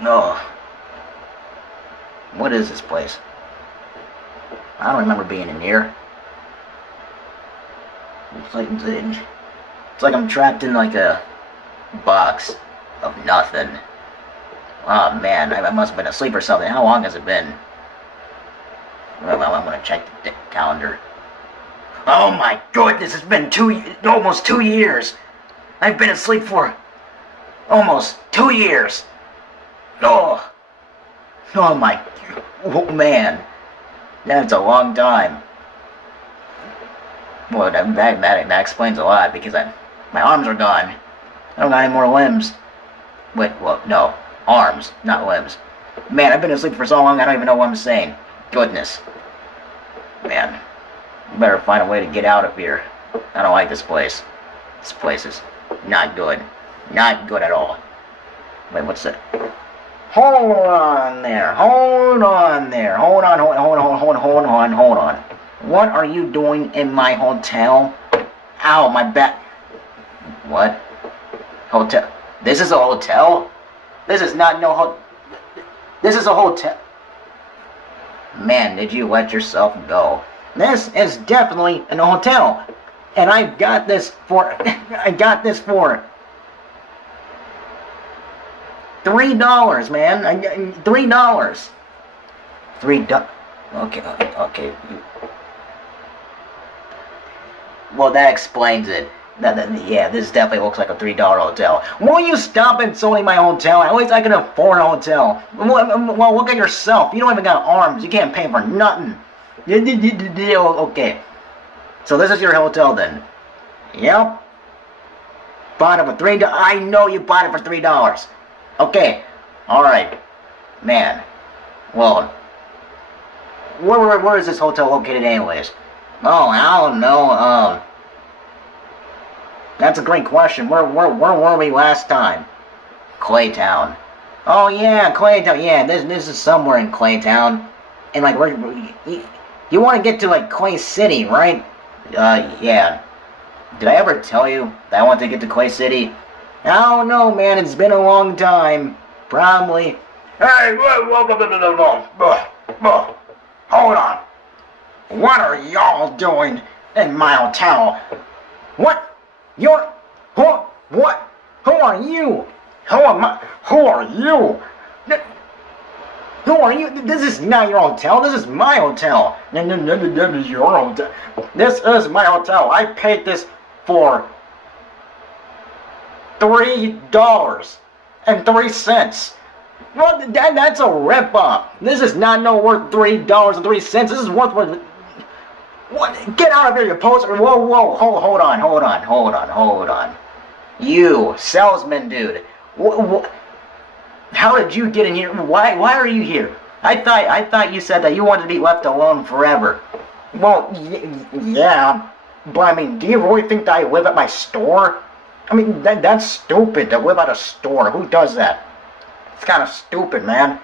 No. What is this place? I don't remember being in here. It's like I'm trapped in like a box of nothing. Oh man, I must have been asleep or something. How long has it been? Well, I'm gonna check the calendar. Oh my goodness, it's been almost 2 years. I've been asleep for almost 2 years. Oh my, oh man, that's a long time. Well, that explains a lot, because my arms are gone. I don't got any more limbs. Wait, well, no, arms, not limbs. Man, I've been asleep for so long, I don't even know what I'm saying. Goodness. Man, better find a way to get out of here. I don't like this place. This place is not good. Not good at all. Wait, what's that? Hold on there. Hold on there. Hold on. What are you doing in my hotel? Ow, my back. What? Hotel? This is a hotel? This is not no This is a hotel. Man, did you let yourself go? This is definitely an hotel. And I got this for $3, man. $3. $3. Okay. Well, that explains it. Yeah, this definitely looks like a $3 hotel. Will you stop insulting my hotel? At least I can afford a hotel. Well, look at yourself. You don't even got arms. You can't pay for nothing. Okay. So this is your hotel then? Yep. Bought it for $3. I know you bought it for $3. Okay. Alright. Man. Well, where is this hotel located anyways? Oh, I don't know. That's a great question. Where were we last time? Claytown. Oh yeah, Claytown. Yeah, this is somewhere in Claytown. And like, you want to get to like Clay City, right? Yeah. Did I ever tell you that I want to get to Clay City? I don't know, man. It's been a long time. Probably. Hey, hold on. What are y'all doing in my hotel? What? You're... What? Who are you? Who am I? Who are you? Who are you? This is not your hotel. This is my hotel. This is your hotel. This is my hotel. I paid this for $3.03. Well, that's a ripoff. This is not worth $3.03. This is worth... What? Get out of here, you poser! Whoa! Hold on. You salesman dude. How did you get in here? Why are you here? I thought you said that you wanted to be left alone forever. Well, yeah, but I mean, do you really think that I live at my store? I mean, that's stupid to live at a store. Who does that? It's kind of stupid, man.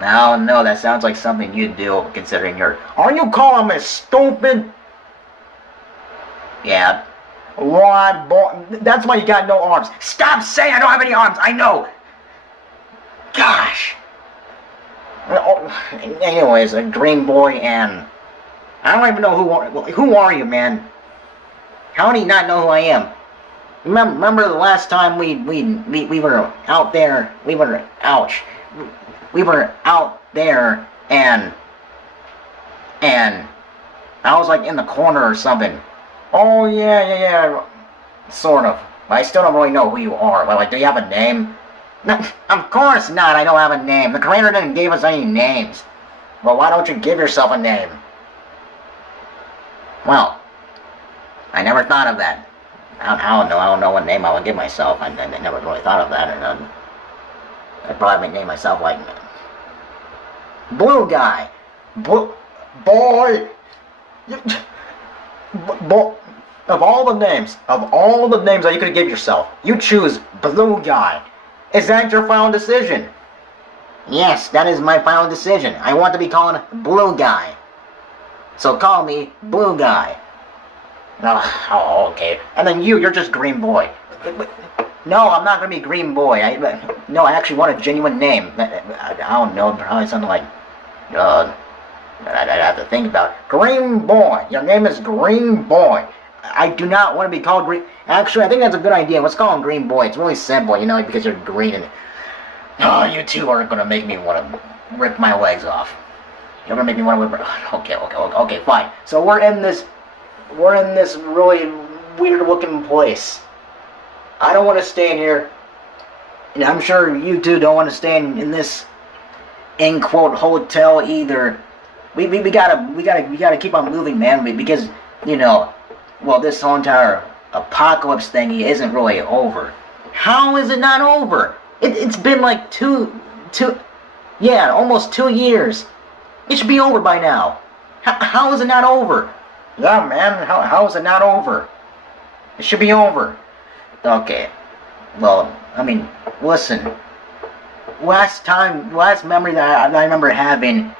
No, that sounds like something you'd do, considering you're... Are you calling me stupid? Yeah. Why, boy? That's why you got no arms. Stop saying I don't have any arms. I know. Gosh. Anyways, a green boy and... I don't even know who are you, man? How do you not know who I am? Remember the last time we were out there? We were out there and I was like in the corner or something. Oh yeah, sort of. But I still don't really know who you are. But like, do you have a name? No, of course not. I don't have a name. The creator didn't give us any names. Well, why don't you give yourself a name? Well, I never thought of that. I don't know what name I would give myself. I never really thought of that. And I'd probably name myself like Blue Guy. Boy. Of all the names that you could give yourself, you choose Blue Guy. Is that your final decision? Yes, that is my final decision. I want to be called Blue Guy. So call me Blue Guy. Oh, okay. And then you're just Green Boy. No, I'm not gonna be Green Boy. No, I actually want a genuine name. I don't know, probably something like, I'd have to think about. Green Boy. Your name is Green Boy. I do not want to be called Green. Actually, I think that's a good idea. Let's call him Green Boy. It's really simple, you know, because you're green and... Oh, you two are gonna make me want to rip my legs off. You're gonna make me want to rip... Okay, fine. So we're in this really weird-looking place. I don't want to stay in here, and I'm sure you two don't want to stay in this, in quote, hotel either. We gotta keep on moving, man, because, you know, well, this whole entire apocalypse thingy isn't really over. How is it not over? It's been like almost 2 years. It should be over by now. How is it not over? Yeah, man, how is it not over? It should be over. Okay, well, I mean, listen, last memory that I remember having,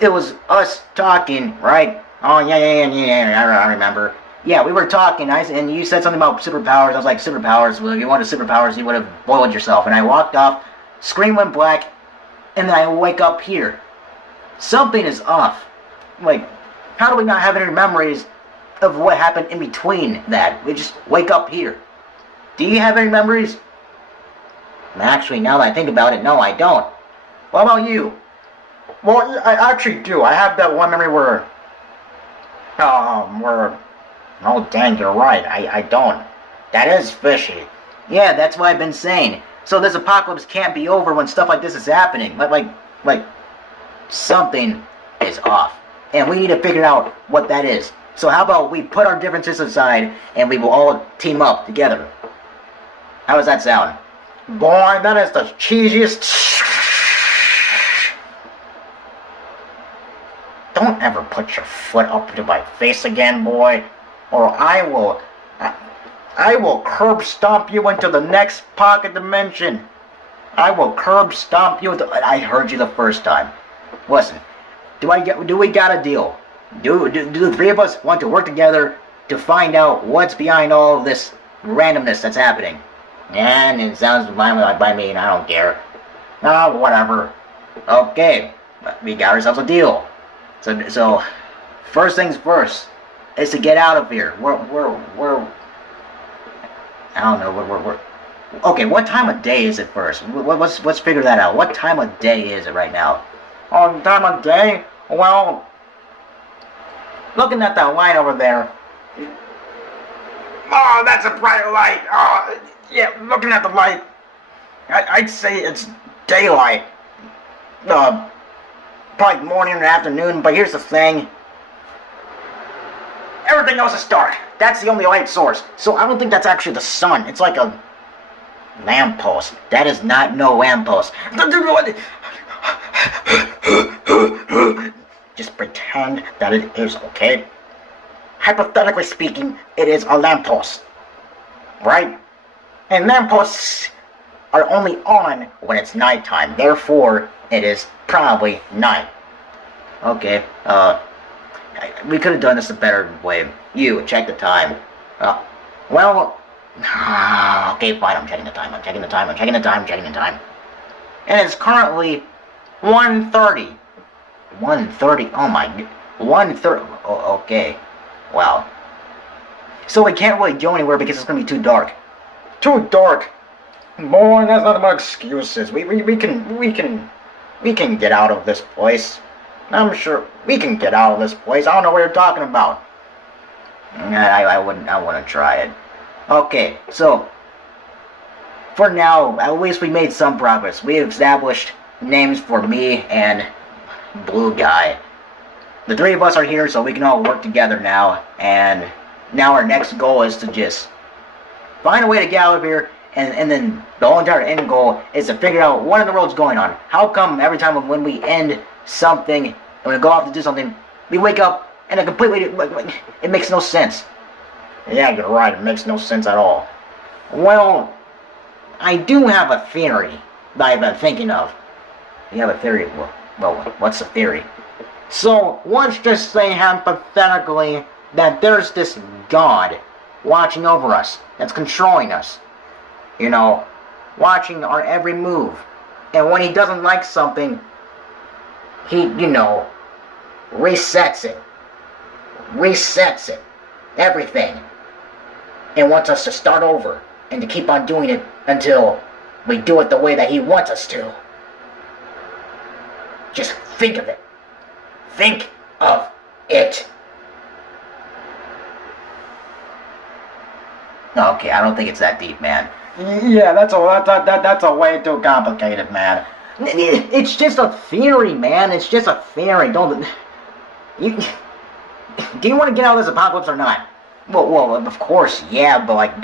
it was us talking, right? Oh, yeah, I remember. Yeah, we were talking, and you said something about superpowers. I was like, superpowers? Well, if you wanted superpowers, you would have boiled yourself. And I walked off, screen went black, and then I wake up here. Something is off. Like, how do we not have any memories of what happened in between that? We just wake up here. Do you have any memories? Actually, now that I think about it, no, I don't. What about you? Well, I actually do. I have that one memory where... Oh, dang, you're right. I don't. That is fishy. Yeah, that's what I've been saying. So this apocalypse can't be over when stuff like this is happening. Like, something is off. And we need to figure out what that is. So how about we put our differences aside and we will all team up together? How does that sound? Boy, that is the cheesiest... Don't ever put your foot up into my face again, boy, or I will curb stomp you into the next pocket dimension. I will curb stomp you into... I heard you the first time. Listen, do we got a deal? Do the three of us want to work together to find out what's behind all of this randomness that's happening? And it sounds fine by me, and I don't care. Oh, whatever. Okay, we got ourselves a deal. So, first things first is to get out of here. We're I don't know. We're okay. What time of day is it first? Let's figure that out. What time of day is it right now? Oh, time of day? Well, looking at that light over there. Oh, that's a bright light. Oh, yeah. Looking at the light, I'd say it's daylight. Probably morning or afternoon, but here's the thing. Everything else is dark. That's the only light source. So I don't think that's actually the sun. It's like a lamppost. That is not no lamppost. Just pretend that it is, okay? Hypothetically speaking, it is a lamppost. Right? And lampposts are only on when it's nighttime. Therefore, it is probably night. Okay, we could have done this a better way. You, check the time. Well, okay, fine, I'm checking the time. And it's currently 1:30. 1:30, oh my, 1:30, oh, okay, wow. So we can't really go anywhere because it's going to be too dark. Too dark? Boy, that's not about excuses. We can get out of this place. I'm sure we can get out of this place. I don't know what you're talking about. I wouldn't try it. Okay, so for now, at least we made some progress. We established names for me and Blue Guy. The three of us are here, so we can all work together now. And now our next goal is to just find a way to get out of here. And then the whole entire end goal is to figure out what in the world's going on. How come every time when we end something, and we go off to do something, we wake up and it completely, it makes no sense. Yeah, you're right, it makes no sense at all. Well, I do have a theory that I've been thinking of. You have a theory? Well, what's the theory? So, let's just say hypothetically that there's this god watching over us, that's controlling us. You know, watching our every move. And when he doesn't like something, he, you know, resets it. Everything. And wants us to start over and to keep on doing it until we do it the way that he wants us to. Just think of it. Think of it. Okay, I don't think it's that deep, man. Yeah, that's a way too complicated, man. It's just a theory, man. It's just a theory. Do you want to get out of this apocalypse or not? Well, of course, yeah, but like,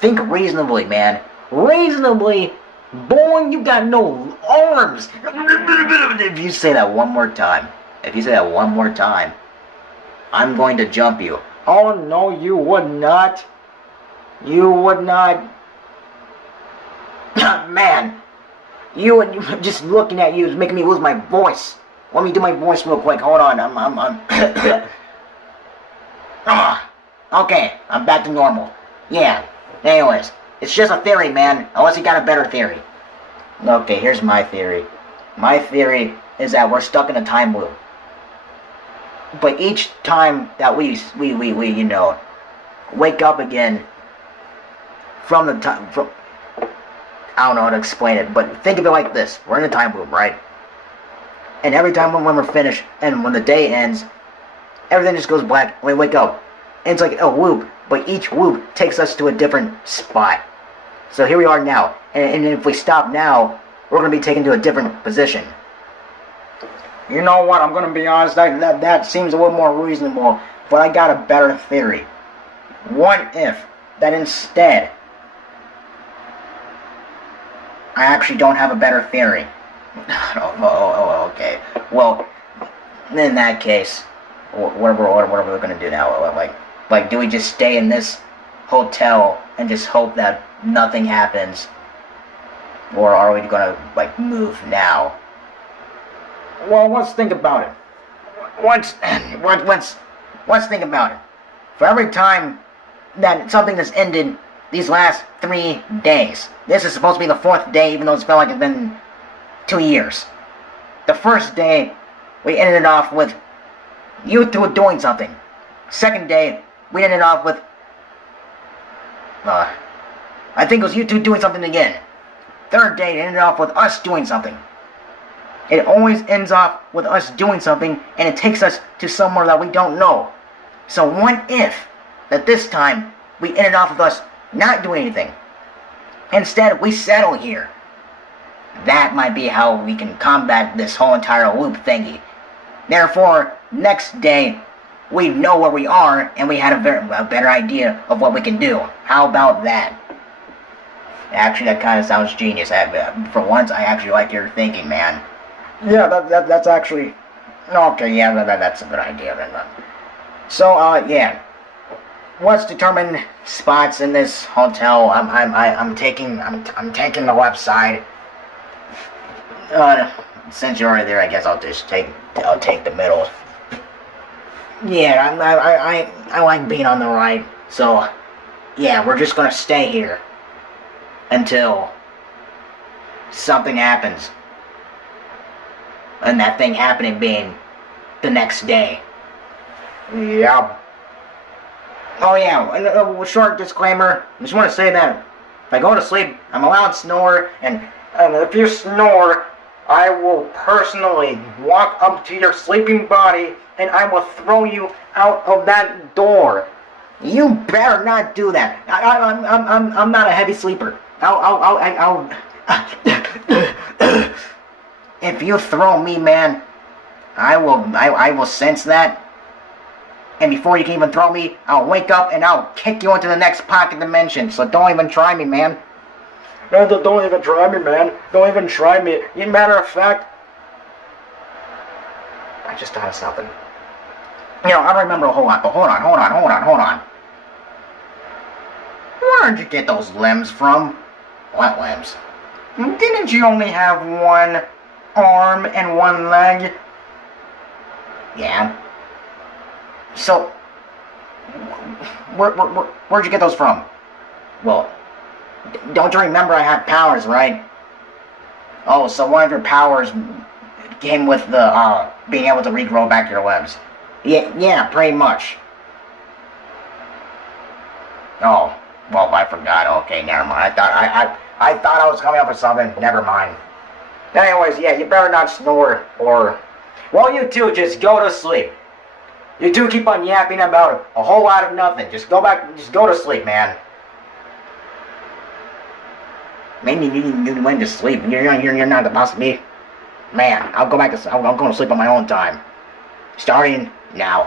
think reasonably, man. Reasonably, boy, you got no arms. If you say that one more time, I'm going to jump you. Oh no, you would not. You would not. Man, you just looking at you is making me lose my voice. Let me do my voice real quick. Hold on, okay, I'm back to normal. Yeah. Anyways, it's just a theory, man. Unless you got a better theory. Okay, here's my theory. My theory is that we're stuck in a time loop. But each time that we you know, wake up again from the time from, I don't know how to explain it, but think of it like this. We're in a time loop, right? And every time when we're finished, and when the day ends, everything just goes black, and we wake up. And it's like a loop, but each loop takes us to a different spot. So here we are now, and if we stop now, we're going to be taken to a different position. You know what, I'm gonna be honest, that seems a little more reasonable, but I got a better theory. What if that instead, I actually don't have a better theory. Okay. Well, in that case, what are we going to do now? Like, do we just stay in this hotel and just hope that nothing happens? Or are we going to, like, move now? well, let's think about it. Let's think about it. For every time that something has ended these last 3 days, this is supposed to be the 4th day, even though it's felt like it's been 2 years. The first day, we ended it off with you two doing something. Second day, we ended off with, I think it was you two doing something again. Third day, it ended off with us doing something. It always ends off with us doing something, and it takes us to somewhere that we don't know. So what if, that this time, we ended off with us not doing anything? Instead, we settle here. That might be how we can combat this whole entire loop thingy. Therefore, next day, we know where we are, and we had a better idea of what we can do. How about that? Actually, that kind of sounds genius. For once, I actually like your thinking, man. Yeah, that's actually... Okay, yeah, that's a good idea then. So, yeah. Let's determine spots in this hotel. I'm taking the left side. Since you're already there, I guess I'll take the middle. Yeah, I like being on the right. So, yeah, we're just gonna stay here until something happens. And that thing happening being the next day. Yeah. Oh yeah, a short disclaimer. I just want to say that if I go to sleep, I'm allowed to snore, and if you snore, I will personally walk up to your sleeping body and I will throw you out of that door. You better not do that. I'm not a heavy sleeper. I'll If you throw me, man, I will sense that. And before you can even throw me, I'll wake up and I'll kick you into the next pocket dimension. So don't even try me, man. No, don't even try me, man. Don't even try me. Matter of fact, I just thought of something. You know, I don't remember a whole lot, but hold on. Where'd you get those limbs from? What limbs? Didn't you only have one arm and one leg? Yeah. So, Where'd you get those from? Well, Don't you remember I have powers, right? Oh, so one of your powers came with the, being able to regrow back your limbs. Yeah, pretty much. Oh, well, I forgot. Okay, never mind. I thought I was coming up with something. Never mind. Anyways, yeah, you better not snore or... Well, you two, just go to sleep. You two keep on yapping about a whole lot of nothing. Just go to sleep, man. maybe you went to sleep. You're not the boss of me. Man, I'm going to sleep on my own time. Starting now.